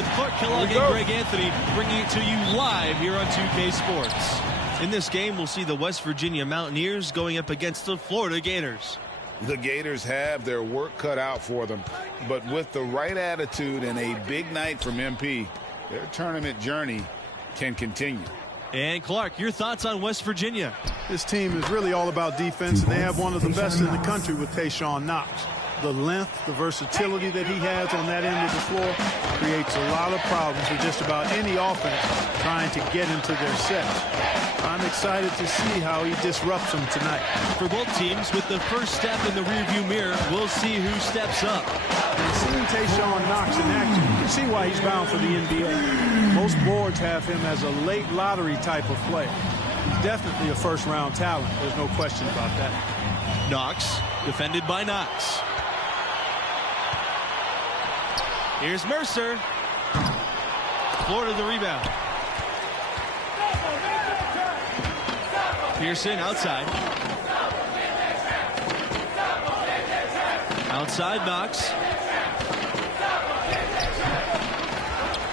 with Clark Kellogg and Greg Anthony, bringing it to you live here on 2K Sports. In this game, we'll see the West Virginia Mountaineers going up against the Florida Gators. The Gators have their work cut out for them, but with the right attitude and a big night from MP, their tournament journey can continue. And Clark, your thoughts on West Virginia? This team is really all about defense, and they have one of the best in the country with Tayshawn Knox. The length, the versatility that he has on that end of the floor creates a lot of problems for just about any offense trying to get into their set. I'm excited to see how he disrupts them tonight. For both teams, with the first step in the rearview mirror, we'll see who steps up. And seeing Tayshawn Knox in action, you can see why he's bound for the NBA. Most boards have him as a late lottery type of player. He's definitely a first-round talent. There's no question about that. Knox, defended by Knox. Here's Mercer. Florida the rebound. Pearson outside. Outside Knox.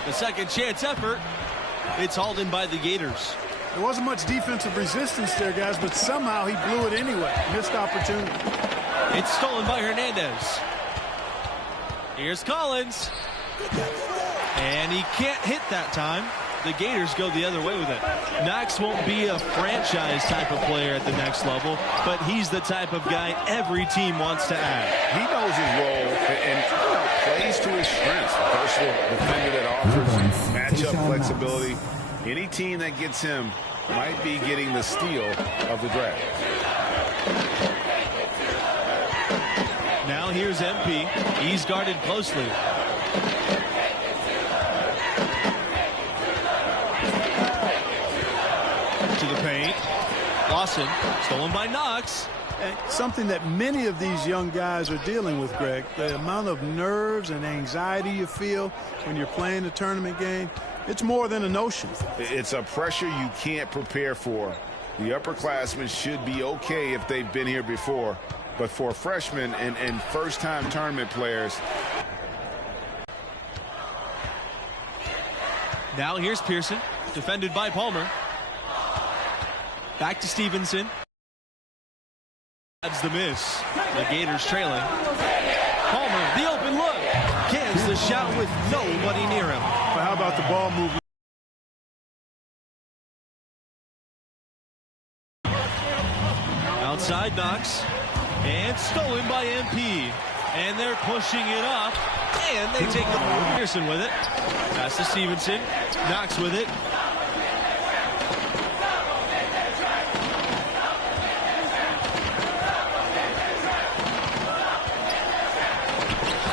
The second chance effort. It's hauled in by the Gators. There wasn't much defensive resistance there, guys, but somehow he blew it anyway. Missed opportunity. It's stolen by Hernandez. Here's Collins. And he can't hit that time. The Gators go the other way with it. Knox won't be a franchise type of player at the next level, but he's the type of guy every team wants to add. He knows his role and plays to his strengths. Versatile defender that offers matchup flexibility. Any team that gets him might be getting the steal of the draft. Now here's MP. He's guarded closely. To the paint. Lawson, stolen by Knox. And something that many of these young guys are dealing with, Greg, the amount of nerves and anxiety you feel when you're playing a tournament game, it's more than a notion. It's a pressure you can't prepare for. The upperclassmen should be okay if they've been here before. But for freshmen and first-time tournament players. Now here's Pearson, defended by Palmer. Back to Stevenson. That's the miss. The Gators trailing. Palmer, the open look. Cans the shot with nobody near him. But how about the ball movement? Outside Knox. And stolen by MP. And they're pushing it up. And they take the ball. Pearson with it. Pass to Stevenson. Knox with it.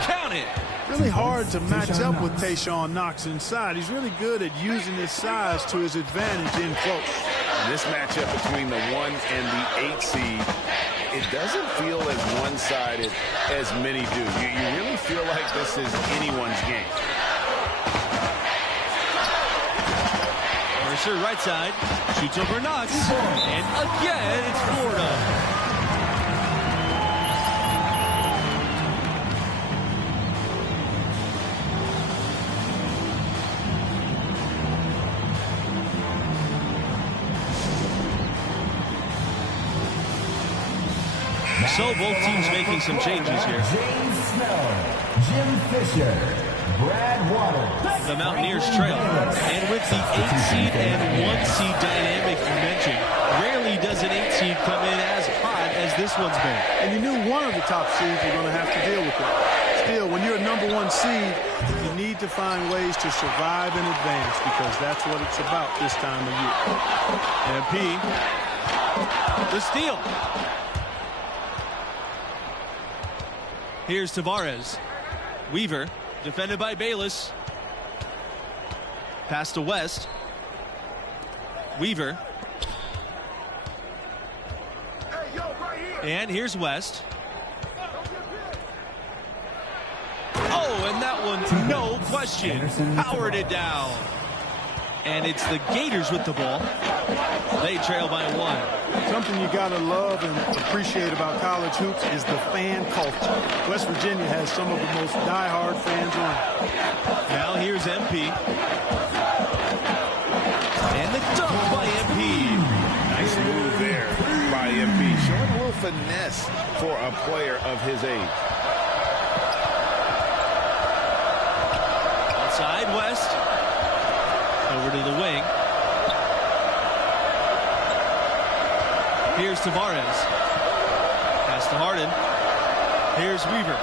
Count it. Really hard to match up with Tayshawn Knox inside. He's really good at using his size to his advantage in close. This matchup between the 1 and the 8 seed, it doesn't feel as one-sided as many do. You really feel like this is anyone's game. Mercer right side, shoots over Knox, and again it's Florida. So both teams making some changes here. James Snow, Jim Fisher, Brad Waters. The Mountaineers trail. And with the 8 seed and 1 seed dynamic you mentioned, rarely does an 8 seed come in as hot as this one's been. And you knew one of the top seeds were going to have to deal with it. Still, when you're a #1 seed, you need to find ways to survive and advance because that's what it's about this time of year. MP, the steal. Here's Tavares. Weaver, defended by Bayless. Pass to West. Weaver. And here's West. Oh, and that one, no question, powered it down. And it's the Gators with the ball. They trail by 1. Something you got to love and appreciate about college hoops is the fan culture. West Virginia has some of the most diehard fans around. Now here's MP. And the dunk by MP. Nice move there by MP. Showing a little finesse for a player of his age. Outside West. Over to the wing. Here's Tavares. Pass to Harden. Here's Weaver.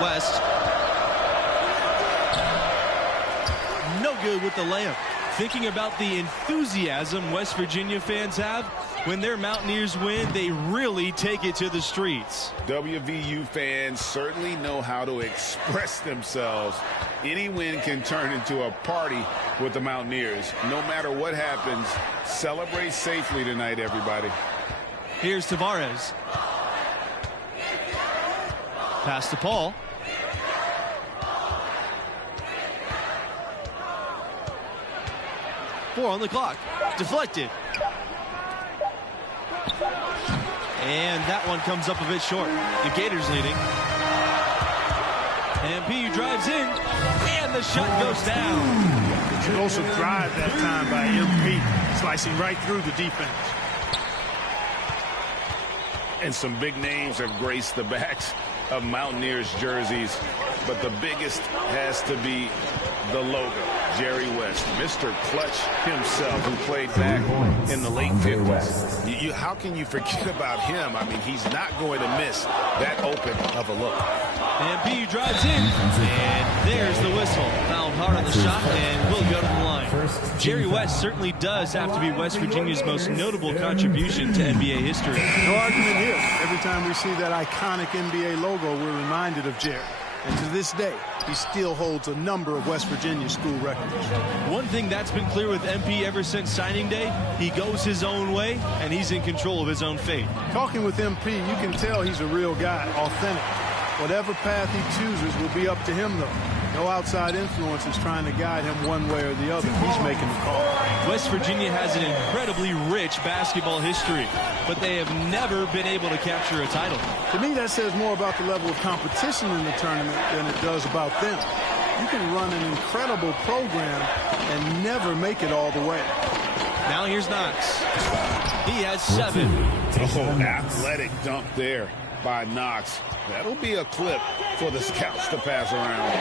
West. No good with the layup. Thinking about the enthusiasm West Virginia fans have when their Mountaineers win, they really take it to the streets. WVU fans certainly know how to express themselves. Any win can turn into a party with the Mountaineers. No matter what happens, celebrate safely tonight, everybody. Here's Tavares. Pass to Paul. Four on the clock. Deflected. And that one comes up a bit short. The Gators leading. MP drives in. And the shot goes down. Explosive drive that time by MP. Slicing right through the defense. And some big names have graced the backs of Mountaineers jerseys. But the biggest has to be the logo. Jerry West, Mr. Clutch himself, who played back in the late 50s. How can you forget about him? I mean, he's not going to miss that open of a look. MP drives in, and there's the whistle. Fouled hard on the shot, and will go to the line. Jerry West certainly does have to be West Virginia's most notable contribution to NBA history. No argument here. Every time we see that iconic NBA logo, we're reminded of Jerry. And to this day, he still holds a number of West Virginia school records. One thing that's been clear with MP ever since signing day, he goes his own way, and he's in control of his own fate. Talking with MP, you can tell he's a real guy, authentic. Whatever path he chooses will be up to him, though. No outside influence is trying to guide him one way or the other. He's making the call. West Virginia has an incredibly rich basketball history, but they have never been able to capture a title. To me, that says more about the level of competition in the tournament than it does about them. You can run an incredible program and never make it all the way. Now here's Knox. He has 7. Oh, athletic dunk there by Knox. That'll be a clip for the scouts to pass around.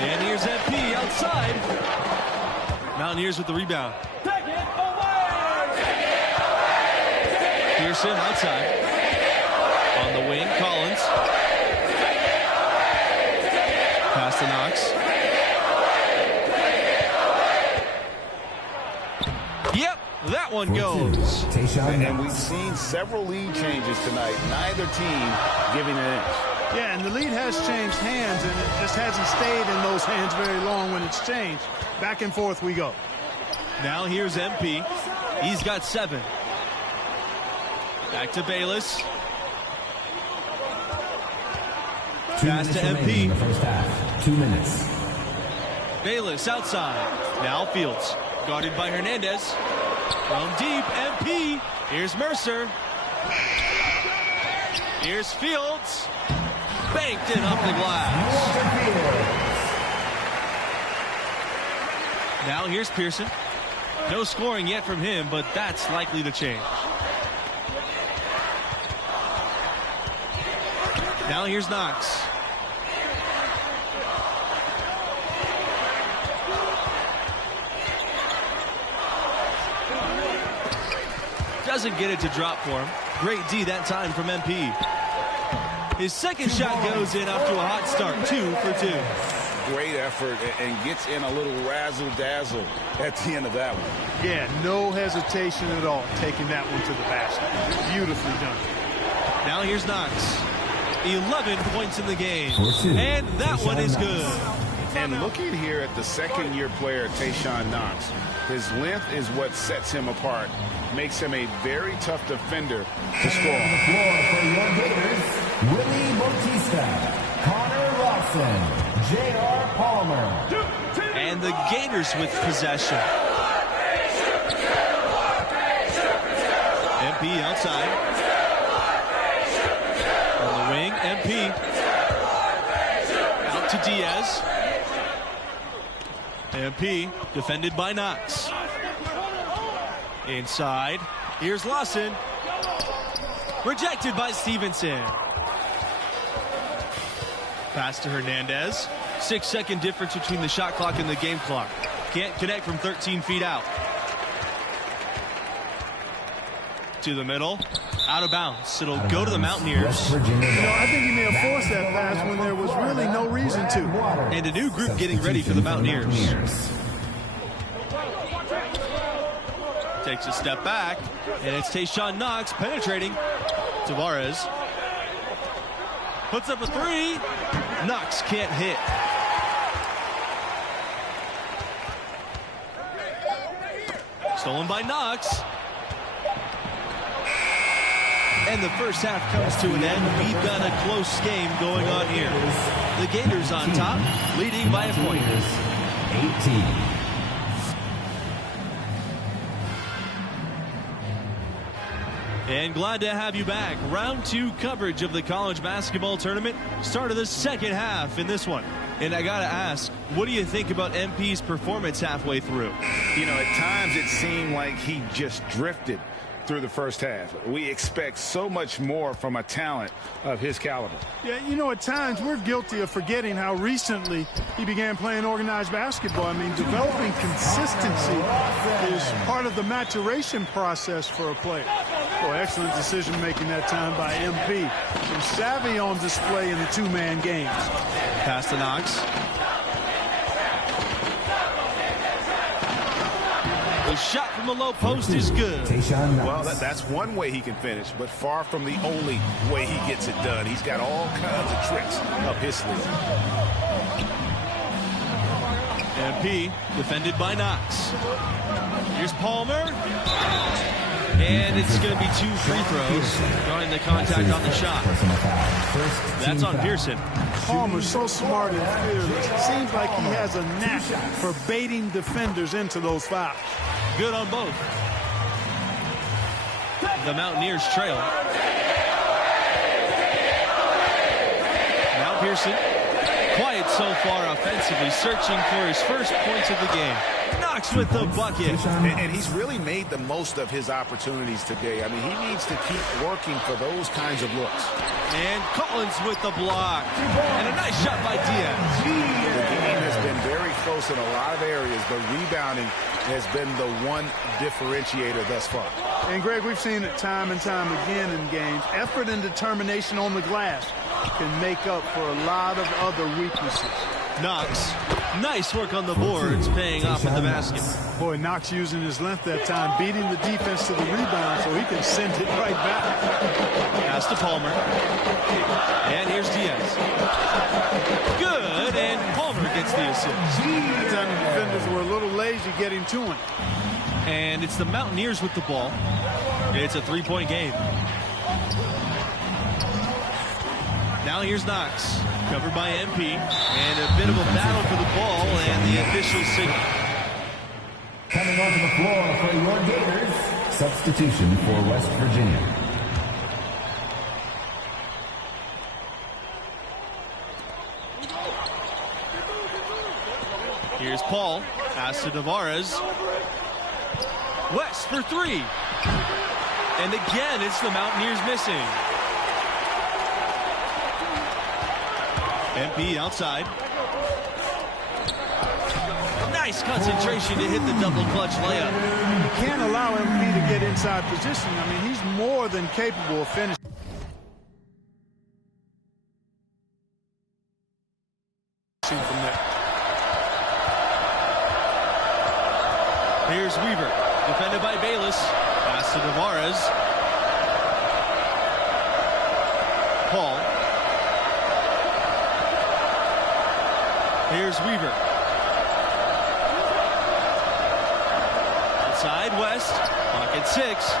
And here's MP outside. Mountaineers with the rebound. Pearson outside. On the wing, Collins. Pass to Knox. Yep, that one goes. And we've seen several lead changes tonight. Neither team giving an inch. Yeah, and the lead has changed hands, and it just hasn't stayed in those hands very long when it's changed. Back and forth we go. Now here's MP. He's got 7. Back to Bayless. Pass to MP. The first half. 2 minutes. Bayless outside. Now Fields. Guarded by Hernandez. From deep, MP. Here's Mercer. Here's Fields. Banked in off the glass. Now here's Pearson. No scoring yet from him, but that's likely to change. Now here's Knox. Doesn't get it to drop for him. Great D that time from MP. His second shot goes in after a hot start. 2 for 2. Great effort and gets in a little razzle-dazzle at the end of that one. Yeah, no hesitation at all taking that one to the basket. Beautifully done. Now here's Knox. 11 points in the game. And that one is good. And looking here at the second-year player, Tayshaun Knox, his length is what sets him apart, makes him a very tough defender to score. On the floor for your Gators, Willie Bautista, Connor Roberts. Johnson, J.R. Palmer. And the Gators with possession. MP outside. On the wing, MP. Out to Diaz. MP defended by Knox. Inside. Here's Lawson. Rejected by Stevenson. Pass to Hernandez. 6-second difference between the shot clock and the game clock. Can't connect from 13 feet out. To the middle. Out of bounds. It'll go to the Mountaineers. You know, I think he may have forced that pass when there was really no reason to. And a new group getting ready for the Mountaineers. Takes a step back. And it's Tayshaun Knox penetrating. Tavares. Puts up a three. Knox can't hit. Stolen by Knox. And the first half comes to an end. We've got a close game going on here. The Gators on top, leading by a point. 18. And glad to have you back. Round 2 coverage of the college basketball tournament. Start of the second half in this one. And I got to ask, what do you think about MP's performance halfway through? You know, at times it seemed like he just drifted through the first half. We expect so much more from a talent of his caliber. Yeah, you know, at times we're guilty of forgetting how recently he began playing organized basketball. I mean, developing consistency is part of the maturation process for a player. Boy, excellent decision-making that time by MP. Some savvy on display in the two-man games. Pass to Knox. The shot from the low post is good. Well, that's one way he can finish, but far from the only way he gets it done. He's got all kinds of tricks up his sleeve. MP defended by Knox. Here's Palmer. And it's going to be 2 free throws regarding the contact on the shot. That's on Pearson. Palmer's so smart and fearless. It seems like he has a knack for baiting defenders into those fouls. Good on both. The Mountaineers trail. Now Pearson. Quiet so far offensively, searching for his first points of the game. Knox with the bucket. And he's really made the most of his opportunities today. I mean, he needs to keep working for those kinds of looks. And Collins with the block. And a nice shot by Diaz. The game has been very close in a lot of areas, but rebounding has been the one differentiator thus far. And, Greg, we've seen it time and time again in games. Effort and determination on the glass can make up for a lot of other weaknesses. Knox, nice work on the boards, paying off at the basket. Boy, Knox using his length that time, beating the defense to the rebound so he can send it right back. Pass to Palmer. And here's Diaz. Good, and Palmer gets the assist. That time the defenders were a little lazy getting to him. And it's the Mountaineers with the ball. It's a 3-point game. Now here's Knox, covered by MP, and a bit of a battle for the ball, and the official signal. Coming onto the floor for your Gators, substitution for West Virginia. Here's Paul, pass to Tavares. West for 3. And again, it's the Mountaineers missing. MP outside. Nice concentration to hit the double clutch layup. You can't allow MP to get inside position. I mean, he's more than capable of finishing from there. Here's Weaver, defended by Bayless. Pass to Tavares. Paul. Here's Weaver. Outside West. Pocket 6.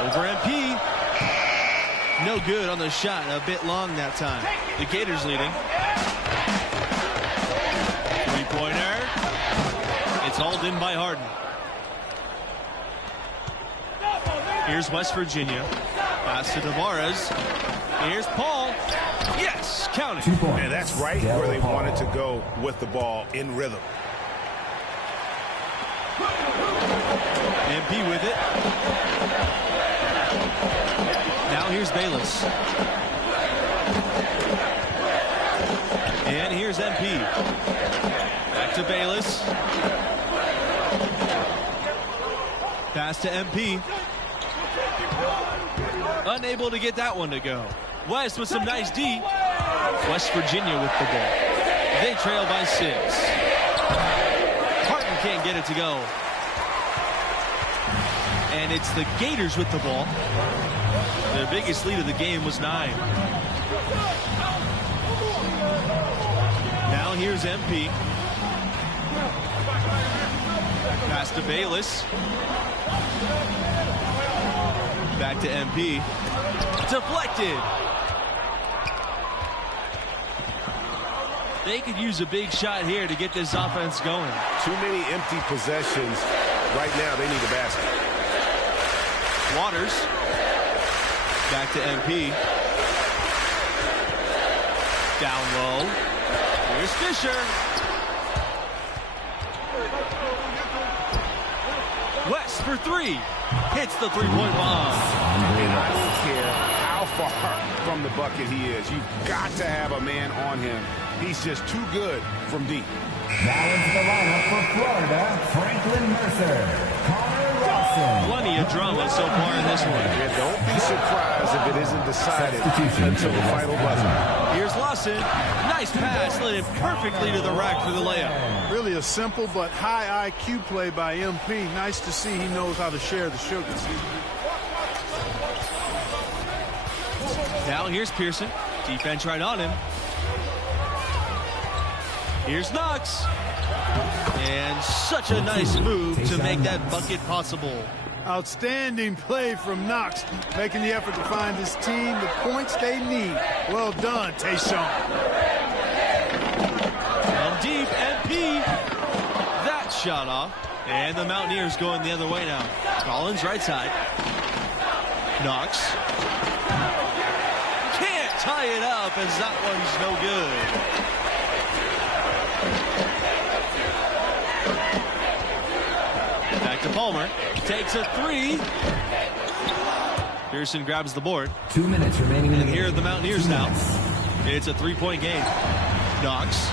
Over MP. No good on the shot. A bit long that time. The Gators leading. Three-pointer. It's hauled in by Harden. Here's West Virginia. Pass to Tavares. Here's Paul. Yes, count it. And that's right where they wanted to go with the ball, in rhythm. MP with it. Now here's Bayless. And here's MP. Back to Bayless. Pass to MP. Unable to get that one to go. West with some nice D. West Virginia with the ball. They trail by 6. Harden can't get it to go. And it's the Gators with the ball. Their biggest lead of the game was 9. Now here's MP. Pass to Bayless. Back to MP. Deflected. They could use a big shot here to get this offense going. Too many empty possessions. Right now, they need a basket. Waters. Back to MP. Down low. Here's Fisher. West for 3. Hits the three-point bomb. And I don't care how far from the bucket he is. You've got to have a man on him. He's just too good from deep. Now into the lineup for Florida, Franklin Mercer, Connor Rawson. Plenty of drama so far in this one. And don't be surprised if it isn't decided until the final buzzer. Here's Lawson. Nice pass, led him perfectly to the rack for the layup. Really a simple but high IQ play by MP. Nice to see he knows how to share the sugar. Now here's Pearson. Defense right on him. Here's Knox. And such a nice move to make that bucket possible. Outstanding play from Knox, making the effort to find his team the points they need. Well done, Tayshaun. From deep, MP. That shot off. And the Mountaineers going the other way now. Collins right side. Knox. Can't tie it up as that one's no good. Back to Palmer. Takes a 3. Pearson grabs the board. 2 minutes remaining in the And game. here are the Mountaineers now. It's a 3-point game. Knox.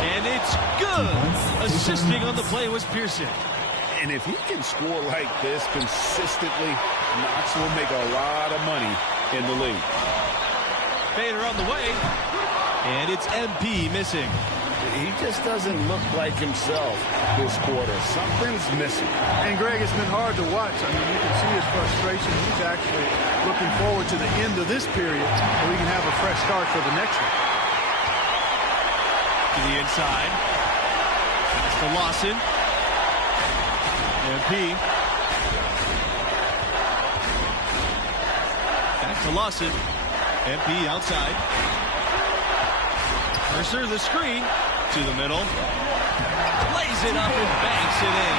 And it's good. Assisting on the play was Pearson. And if he can score like this consistently, Knox will make a lot of money in the league. Bader on the way. And it's MP missing. He just doesn't look like himself this quarter. Something's missing. And Greg, it's been hard to watch. I mean, you can see his frustration. He's actually looking forward to the end of this period so we can have a fresh start for the next one. To the inside. That's to Lawson. MP. Back to Lawson. MP outside. Mercer the screen. To the middle. Lays it up and banks it in.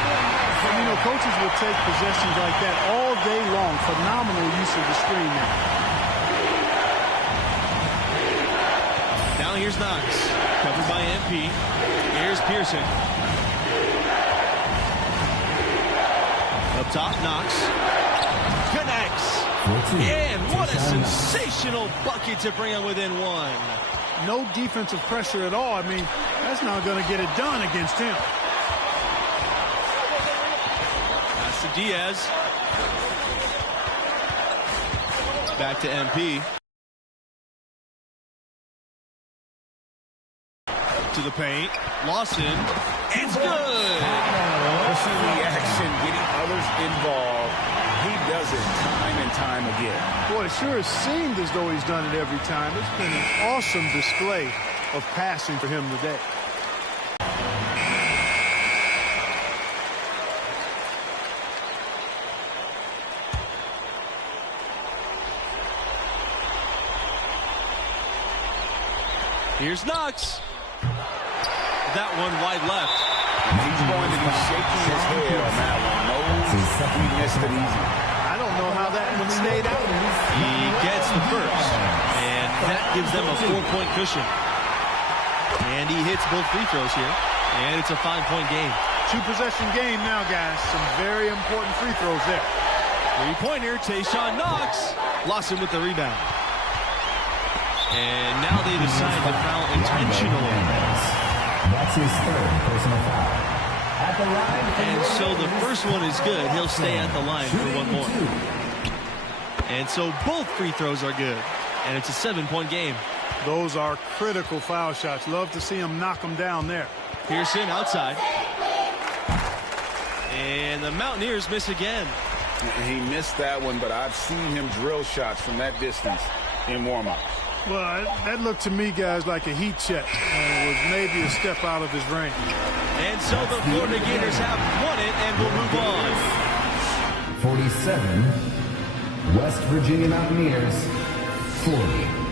And, you know, coaches will take possessions like that all day long. Phenomenal use of the screen now. Now here's Knox. Covered by MP. Here's Pearson. Up top, Knox. Connects. And what a sensational bucket to bring him within 1. No defensive pressure at all. I mean, that's not going to get it done against him. That's to Diaz. Back to MP. To the paint. Lawson. It's good. Pushing the action, getting others involved. He does it time and time again. Boy, it sure has seemed as though he's done it every time. It's been an awesome display of passing for him today. Here's Knox. That one wide left. He's going to be shaking his head on that one. No, he missed it easy. I don't know how that one stayed out. He gets the first, and that gives them a 4-point cushion. And he hits both free throws here, and it's a 5-point game. 2-possession game now, guys. Some very important free throws there. Three-pointer, Tayshaun Knox. Lost him with the rebound. And now they decide to foul intentionally. That's his third personal foul. At the line. And so the first one is good. He'll stay at the line for one more. And so both free throws are good. And it's a 7-point game. Those are critical foul shots. Love to see him knock them down there. Pearson outside. And the Mountaineers miss again. He missed that one, but I've seen him drill shots from that distance in warm-up. Well, that looked to me, guys, like a heat check. And it was maybe a step out of his range. And so the Florida Gators have won it and will move on. 47, West Virginia Mountaineers, 40.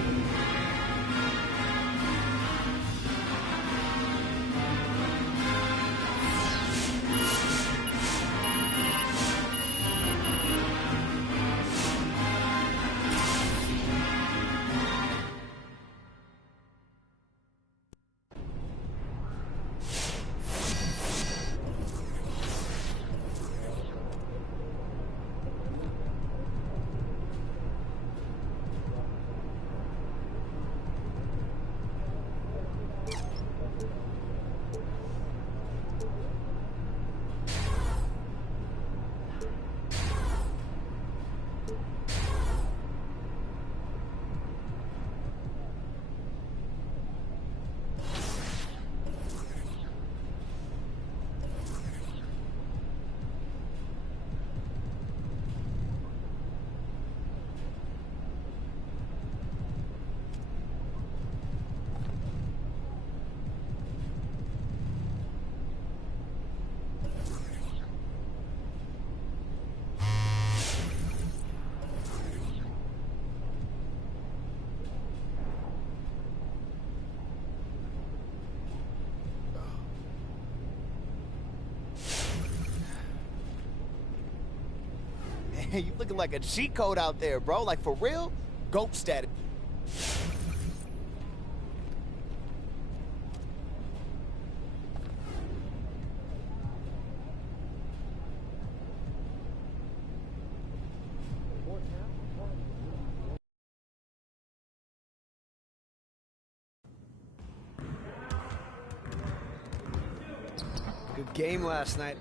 You looking like a cheat code out there, bro. Like, for real? GOAT status. Good game last night.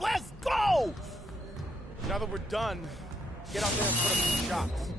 Let's go! Now that we're done, get out there and put up some shots.